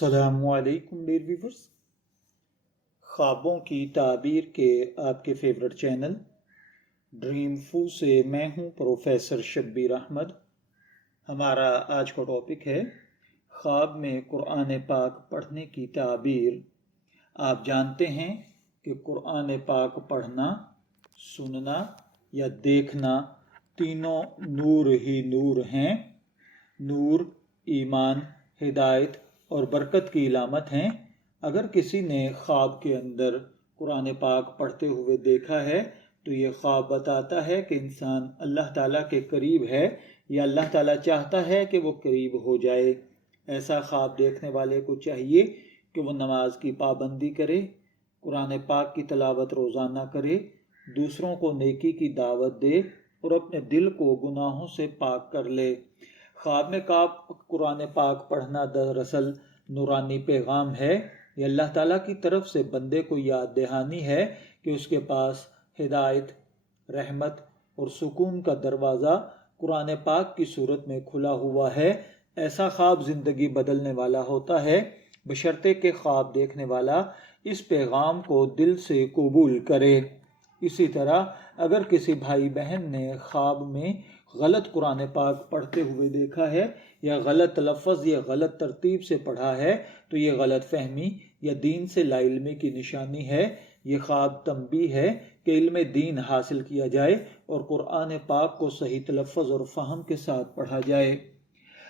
السلام علیکم dear viewers, خوابوں کی تعبیر کے آپ کے فیورٹ چینل ڈریم فو سے میں ہوں پروفیسر شبیر احمد۔ ہمارا آج کا ٹاپک ہے خواب میں قرآن پاک پڑھنے کی تعبیر۔ آپ جانتے ہیں کہ قرآن پاک پڑھنا، سننا یا دیکھنا تینوں نور ہی نور ہیں۔ نور ایمان، ہدایت اور برکت کی علامت ہیں۔ اگر کسی نے خواب کے اندر قرآن پاک پڑھتے ہوئے دیکھا ہے تو یہ خواب بتاتا ہے کہ انسان اللہ تعالیٰ کے قریب ہے یا اللہ تعالیٰ چاہتا ہے کہ وہ قریب ہو جائے۔ ایسا خواب دیکھنے والے کو چاہیے کہ وہ نماز کی پابندی کرے، قرآن پاک کی تلاوت روزانہ کرے، دوسروں کو نیکی کی دعوت دے اور اپنے دل کو گناہوں سے پاک کر لے۔ خواب میں قرآن پاک پڑھنا دراصل نورانی پیغام ہے۔ یہ اللہ تعالیٰ کی طرف سے بندے کو یاد دہانی ہے کہ اس کے پاس ہدایت، رحمت اور سکون کا دروازہ قرآن پاک کی صورت میں کھلا ہوا ہے۔ ایسا خواب زندگی بدلنے والا ہوتا ہے، بشرطے کہ خواب دیکھنے والا اس پیغام کو دل سے قبول کرے۔ اسی طرح اگر کسی بھائی بہن نے خواب میں غلط قرآن پاک پڑھتے ہوئے دیکھا ہے یا غلط تلفظ یا غلط ترتیب سے پڑھا ہے تو یہ غلط فہمی یا دین سے لا علمی کی نشانی ہے۔ یہ خواب تنبیہ ہے کہ علم دین حاصل کیا جائے اور قرآن پاک کو صحیح تلفظ اور فہم کے ساتھ پڑھا جائے۔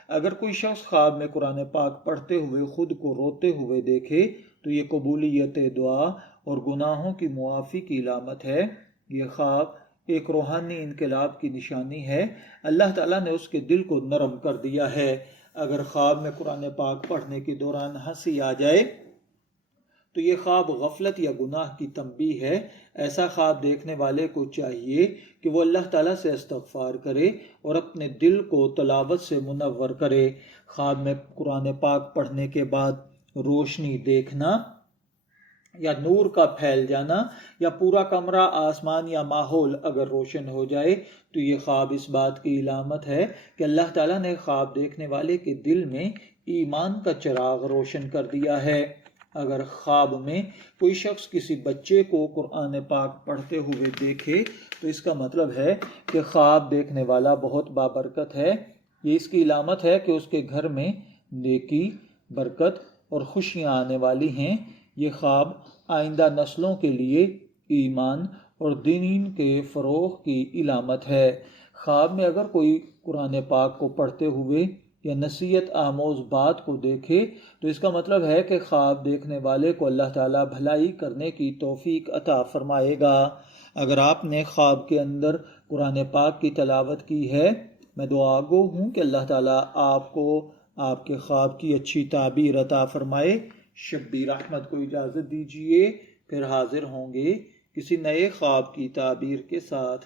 اگر کوئی شخص خواب میں قرآن پاک پڑھتے ہوئے خود کو روتے ہوئے دیکھے تو یہ قبولیت دعا اور گناہوں کی معافی کی علامت ہے۔ یہ خواب ایک روحانی انقلاب کی نشانی ہے۔ اللہ تعالیٰ نے اس کے دل کو نرم کر دیا ہے۔ اگر خواب میں قرآن پاک پڑھنے کے دوران ہنسی آ جائے تو یہ خواب غفلت یا گناہ کی تنبیہ ہے۔ ایسا خواب دیکھنے والے کو چاہیے کہ وہ اللہ تعالیٰ سے استغفار کرے اور اپنے دل کو تلاوت سے منور کرے۔ خواب میں قرآن پاک پڑھنے کے بعد روشنی دیکھنا یا نور کا پھیل جانا یا پورا کمرہ، آسمان یا ماحول اگر روشن ہو جائے تو یہ خواب اس بات کی علامت ہے کہ اللہ تعالیٰ نے خواب دیکھنے والے کے دل میں ایمان کا چراغ روشن کر دیا ہے۔ اگر خواب میں کوئی شخص کسی بچے کو قرآن پاک پڑھتے ہوئے دیکھے تو اس کا مطلب ہے کہ خواب دیکھنے والا بہت بابرکت ہے۔ یہ اس کی علامت ہے کہ اس کے گھر میں نیکی، برکت اور خوشیاں آنے والی ہیں۔ یہ خواب آئندہ نسلوں کے لیے ایمان اور دین کے فروغ کی علامت ہے۔ خواب میں اگر کوئی قرآن پاک کو پڑھتے ہوئے یا نصیحت آموز بات کو دیکھے تو اس کا مطلب ہے کہ خواب دیکھنے والے کو اللہ تعالیٰ بھلائی کرنے کی توفیق عطا فرمائے گا۔ اگر آپ نے خواب کے اندر قرآن پاک کی تلاوت کی ہے، میں دعا گو ہوں کہ اللہ تعالیٰ آپ کو آپ کے خواب کی اچھی تعبیر عطا فرمائے۔ شبیر احمد کو اجازت دیجیے، پھر حاضر ہوں گے کسی نئے خواب کی تعبیر کے ساتھ۔